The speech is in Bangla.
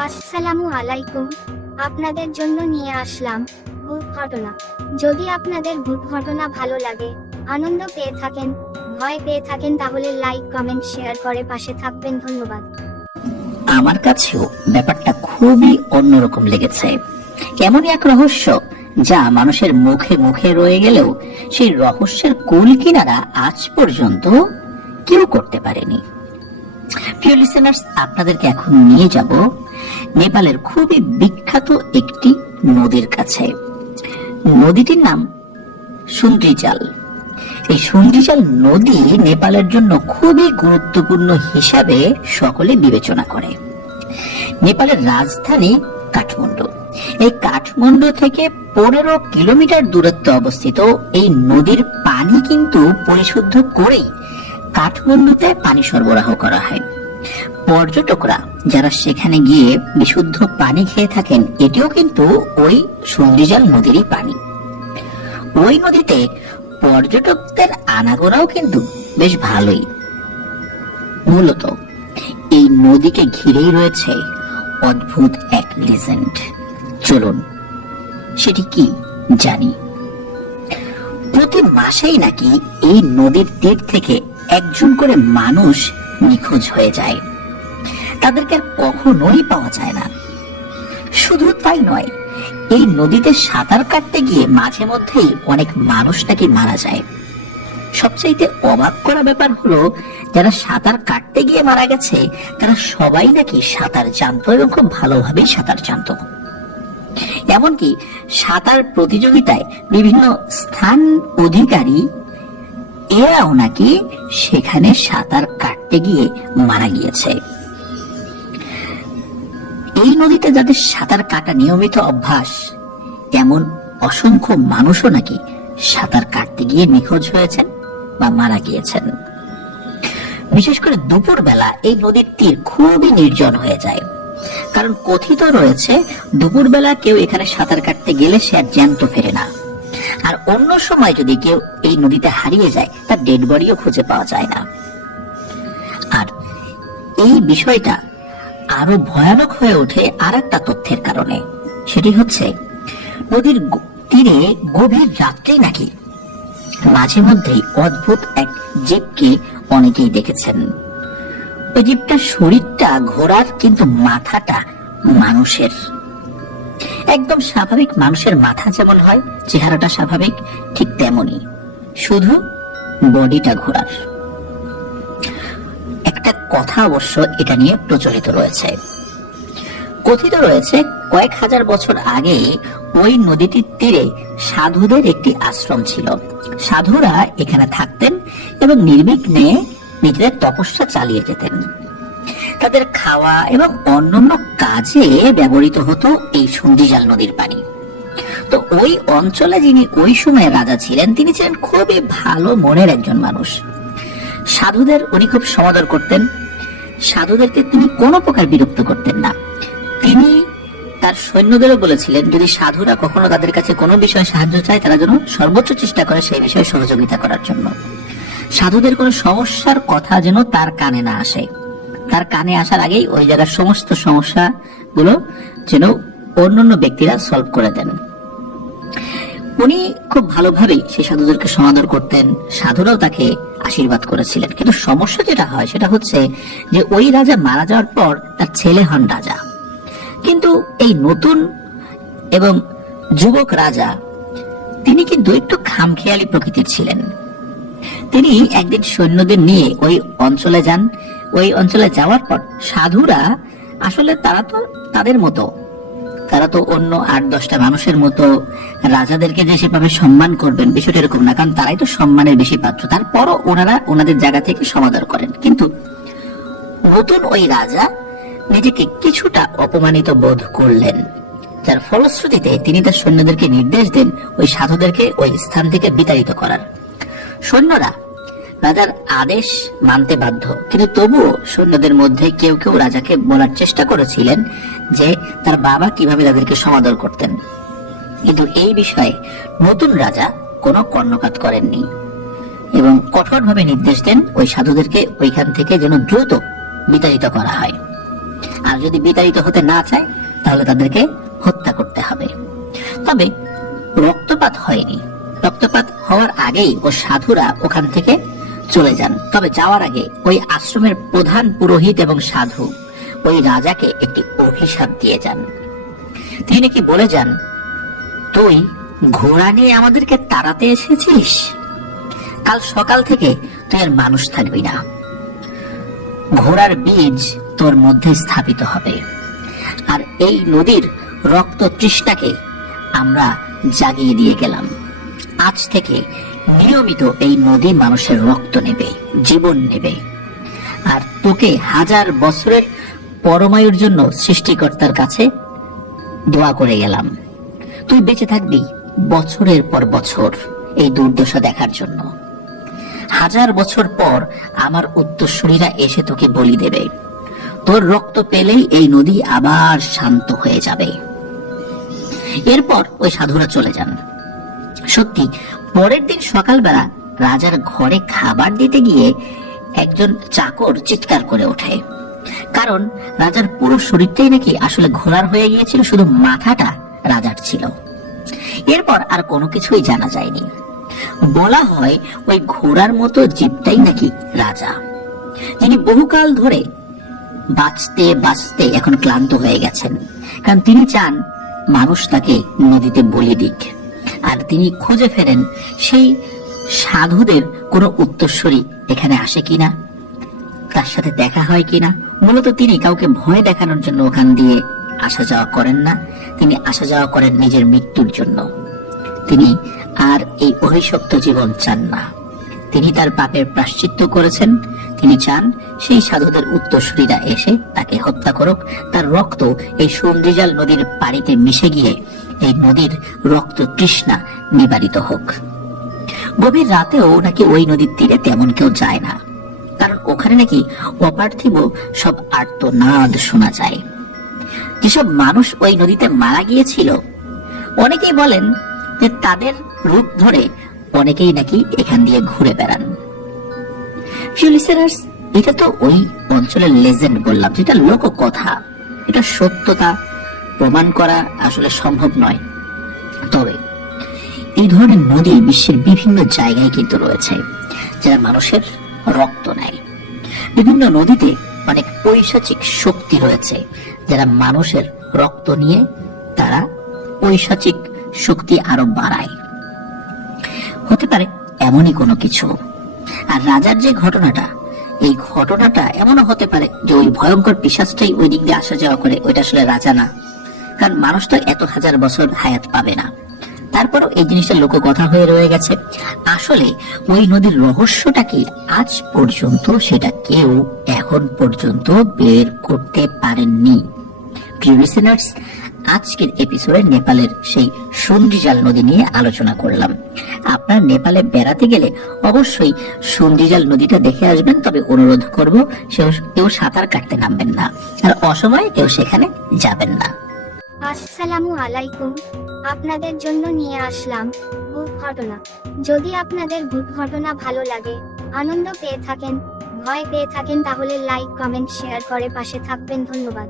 আসসালামু আলাইকুম। আপনাদের জন্য নিয়ে আসলাম ভূত ঘটনা। যদি আপনাদের ভূত ঘটনা ভালো লাগে, আনন্দ পেয়ে থাকেন, ভয় পেয়ে থাকেন, তাহলে লাইক, কমেন্ট, শেয়ার করে পাশে থাকবেন। ধন্যবাদ। আমার কাছেও ব্যাপারটা খুবই অন্যরকম লেগেছে। এমনই এক রহস্য যা মানুষের মুখে মুখে রয়ে গেলেও সেই রহস্যের কুল কিনারা আজ পর্যন্ত কেউ করতে পারেনি। প্রিয় লিসেনার্স, আপনাদেরকে এখন নিয়ে যাব নেপালের খুবই বিখ্যাত একটি নদীর কাছে। নদীটির নাম সুন্দ্রিজাল। এই সুন্দ্রিজাল নদী নেপালের জন্য খুবই গুরুত্বপূর্ণ হিসাবে সকলে বিবেচনা করে। নেপালের রাজধানী কাঠমান্ডু। এই কাঠমান্ডু থেকে 15 কিলোমিটার দূরত্বে অবস্থিত এই নদীর পানি কিন্তু পরিশুদ্ধ করেই কাঠমান্ডুতে পানি সরবরাহ করা হয়। পর্যটকরা যারা সেখানে গিয়ে বিশুদ্ধ পানি খেয়ে থাকেন, এটিও কিন্তু ওই সুন্দ্রিজাল নদীরই পানি। ওই নদীতে পর্যটকদের আনাগোনাও কিন্তু বেশ ভালোই। মূলত এই নদীকে ঘিরেই রয়েছে অদ্ভুত এক লিজেন্ড। চলুন সেটি কি জানি। প্রতি মাসেই নাকি এই নদীর তীর থেকে একজন করে মানুষ নিখোঁজ হয়ে যায়। তাদেরকে আর কখনোই পাওয়া যায় না। শুধু তাই নয়, এই নদীতে সাঁতার কাটতে গিয়ে মাঝে মধ্যেই অনেক মানুষ নাকি মারা যায়। সবচাইতে অবাক করা ব্যাপার হলো, যারা সাঁতার কাটতে গিয়ে মারা গেছে তারা সবাই নাকি সাঁতার জানতো এবং খুব ভালোভাবেই সাঁতার জানতো। এমনকি সাঁতার প্রতিযোগিতায় বিভিন্ন স্থান অধিকারী এরাও নাকি সেখানে সাঁতার কাটতে গিয়ে মারা গিয়েছে। এই নদীতে যাদের সাঁতার কাটা নিয়মিত অভ্যাস, এমন অসংখ্য মানুষও নাকি সাঁতার কাটতে গিয়ে নিখোঁজ হয়েছেন বা মারা গিয়েছেন। বিশেষ করে দুপুর বেলা এই নদীর তীর খুবই নির্জন হয়ে যায়, কারণ কথিত রয়েছে দুপুর বেলা কেউ এখানে সাঁতার কাটতে গেলে সে আর জ্যান্ত ফেরে না। আর অন্য সময় যদি কেউ এই নদীতে হারিয়ে যায়, তার ডেড বডিও খুঁজে পাওয়া যায় না। আর এই বিষয়টা আরো ভয়ানক হয়ে ওঠে আর একটা তথ্যের কারণে। সেটি হচ্ছে, নদীর তীরে গভীর রাত্রে নাকি মাঝে মধ্যেই অদ্ভুত এক জীবকে অনেকেই দেখেছেন। ওই জীবটার শরীরটা ঘোড়ার, কিন্তু মাথাটা মানুষের। একদম স্বাভাবিক মানুষের মাথা যেমন হয়, চেহারাটা স্বাভাবিক, ঠিক তেমনি, শুধু বডিটা ঘোড়ার। একটা কথা অবশ্য এটা নিয়ে প্রচলিত রয়েছে। কথিত রয়েছে কয়েক হাজার বছর আগে ওই নদীটির তীরে সাধুদের একটি আশ্রম ছিল। সাধুরা এখানে থাকতেন এবং নির্বিঘ্নে নিজেদের তপস্যা চালিয়ে যেতেন। তাদের খাওয়া এবং অন্যান্য কাজে ব্যবহৃত হতো এই সুন্দ্রিজাল নদীর পানি। তো ওই অঞ্চলে যিনি ওই সময় রাজা ছিলেন, তিনি ছিলেন খুবই ভালো মনের একজন মানুষ। সাধুদের উনি খুব সমাদর করতেন। সাধুদেরকে তিনি কোনো প্রকার বিরক্ত করতেন না। তিনি তার সৈন্যদেরও বলেছিলেন, যদি সাধুরা কখনো তাদের কাছে কোনো বিষয়ে সাহায্য চায়, তারা যেন সর্বোচ্চ চেষ্টা করে সেই বিষয়ে সহযোগিতা করার জন্য। সাধুদের কোনো সমস্যার কথা যেন তার কানে না আসে। তার কানে আসার আগেই ওই জায়গার সমস্ত সমস্যা গুলো যেন অন্যান্য ব্যক্তিরা সলভ করে দেন। উনি খুব ভালোভাবেই সেই সাধুদেরকে সমাদর করতেন। সাধুরাও তাকে আশীর্বাদ করেছিলেন। কিন্তু সমস্যা যেটা হয় সেটা হচ্ছে যে ওই রাজা মারা যাওয়ার পর তার ছেলে হন রাজা। কিন্তু এই নতুন এবং যুবক রাজা, তিনি কিন্তু একটু খামখেয়ালি প্রকৃতির ছিলেন। তিনি একদিন সৈন্যদের নিয়ে ওই অঞ্চলে যান। ওই অঞ্চলে যাওয়ার পর সাধুরা আসলে তারা তো তাদের মতো, তারা তো অন্য 8-10টা মানুষের মতো রাজাদেরকে যে সেভাবে সম্মান করবেন, বিষয়টা এরকম না, কারণ তারাই তো সম্মানের বেশি পাত্র। তারপরও ওনারা ওনাদের জায়গা থেকে সমাদর করেন। কিন্তু নতুন ওই রাজা নিজেকে কিছুটা অপমানিত বোধ করলেন, যার ফলশ্রুতিতে তিনি তার সৈন্যদেরকে নির্দেশ দেন ওই সাধুদেরকে ওই স্থান থেকে বিতাড়িত করার। সৈন্যরা রাজার আদেশ মানতে বাধ্য, কিন্তু তবুও সৈন্যদের মধ্যে কেউ কেউ রাজাকে বলার চেষ্টা করেছিলেন যে তার বাবা কিভাবে তাদেরকে সমাদর করতেন। কিন্তু এই বিষয়ে নতুন রাজা কোনো কর্ণপাত করেননি এবং কঠোরভাবে নির্দেশ দেন ওই সাধুদেরকে ওইখান থেকে যেন দ্রুত বিতাড়িত করা হয়। আর যদি বিতাড়িত হতে না চায় তাহলে তাদেরকে হত্যা করতে হবে। তবে রক্তপাত হয়নি। রক্তপাত হওয়ার আগেই ও সাধুরা ওখান থেকে চলে যান। তবে যাওয়ার আগে ওই আশ্রমের প্রধান পুরোহিত এবং সাধু ওই রাজাকে একটি অভিশাপ দিয়ে যান। তিনি নাকি বলে যান, তুই ঘোড়া নিয়ে আমাদেরকে তাড়াতে এসেছিস, কাল সকাল থেকে তুই আর মানুষ থাকবি না। ঘোড়ার বীজ তোর মধ্যে স্থাপিত হবে, আর এই নদীর রক্ত তৃষ্ণাকে আমরা জাগিয়ে দিয়ে গেলাম। আজ থেকে নিয়মিত এই নদী মানুষের রক্ত নেবে, জীবন নেবে। আর তোকে 1000 বছরের পরমায়ুর জন্য সৃষ্টিকর্তার কাছে দোয়া করে গেলাম। তুই বেঁচে থাকবি বছরের পর বছর এই দুর্দশা দেখার জন্য। 1000 বছর পর আমার উত্তরসূরিরা এসে তোকে বলি দেবে। তোর রক্ত পেলেই এই নদী আবার শান্ত হয়ে যাবে। এরপর ওই সাধুরা চলে যান। সত্যি পরের দিন সকালবেলা রাজার ঘরে খাবার দিতে গিয়ে একজন চাকর চিৎকার করে ওঠে, কারণ রাজার পুরো শরীরটাই নাকি আসলে ঘোড়ার হয়ে গিয়েছিল, শুধু মাথাটা রাজার ছিল। এরপর আর কোনো কিছুই জানা যায়নি। বলা হয় ওই ঘোড়ার মতো জীবটাই নাকি রাজা, যিনি বহুকাল ধরে বাঁচতে বাঁচতে এখন ক্লান্ত হয়ে গেছেন, কারণ তিনি চান মানুষ তাকে নদীতে বলি দিক। আর তিনি খুঁজে ফেরেন সেই সাধুদের কোনো উত্তরসূরি এখানে আসে কিনা, তার সাথে দেখা হয় কিনা। মূলত তিনি কাউকে ভয় দেখানোর জন্য ওখান দিয়ে আসা যাওয়া করেন না, তিনি আসা যাওয়া করেন নিজের মৃত্যুর জন্য। তিনি আর এই অভিশপ্ত জীবন চান না। তিনি তার পাপের প্রায়শ্চিত্ত করেছেন। তিনি চান সেই সাধুদের উত্তরসূরিরা এসে তাকে হত্যা করুক, তার রক্ত এই সন্ধিজাল নদীর পানিতে মিশে গিয়ে এই নদীর রক্ত তৃষ্ণা নিবারিত হোক। গভীর রাতেও নাকি ওই নদীর তীরে তেমন কেউ যায় না, কারণ ওখানে নাকি অপার্থিব সব আর্তনাদ শোনা যায়। যেসব মানুষ ওই নদীতে মারা গিয়েছিল, অনেকেই বলেন যে তাদের রূপ ধরে অনেকেই নাকি এখান দিয়ে ঘুরে বেড়ান। এটা তো ওই অঞ্চলের লেজেন্ড বললাম, যেটা লোককথা, এটা সত্যতা প্রমাণ করা আসলে সম্ভব নয়। তবে এই ধরনের নদী বিশ্বের বিভিন্ন জায়গায় কিন্তু রয়েছে, যারা মানুষের রক্ত নেয়। বিভিন্ন নদীতে অনেক পৈশাচিক শক্তি রয়েছে, যারা মানুষের রক্ত নিয়ে তারা পৈশাচিক শক্তি আরো বাড়ায়। হতে পারে এমনই কোনো কিছু। আর রাজার যে ঘটনাটা, এই ঘটনাটা এমনও হতে পারে যে ওই ভয়ঙ্কর পিশাচটাই ওই দিক দিয়ে আসা যাওয়া করে, ওইটা আসলে রাজা না। কারণ মানুষ তো এত 1000 বছর হায়াত পাবে না। তারপরও এই জিনিসটা লোককথা হয়ে রয়ে গেছে। আসলে ওই নদীর রহস্যটা কি আজ পর্যন্ত সেটা কেউ এখন পর্যন্ত বের করতে পারেননি। প্রিয় লিসেনার্স, আজকের এপিসোডে নেপালের সেই সন্ধিজাল নদী নিয়ে আলোচনা করলাম। আপনার নেপালে বেড়াতে গেলে অবশ্যই সন্ধিজাল নদীটা দেখে আসবেন, তবে অনুরোধ করব কেউ সাঁতার কাটতে নামবেন না, আর অসময়ে কেউ সেখানে যাবেন না। আসসালামু আলাইকুম, আপনাদের জন্য নিয়ে আসলাম ভূত ঘটনা। যদি আপনাদের ভূত ঘটনা ভালো লাগে, আনন্দ পেয়ে থাকেন, ভয় পেয়ে থাকেন, তাহলে লাইক, কমেন্ট, শেয়ার করে পাশে থাকবেন। ধন্যবাদ।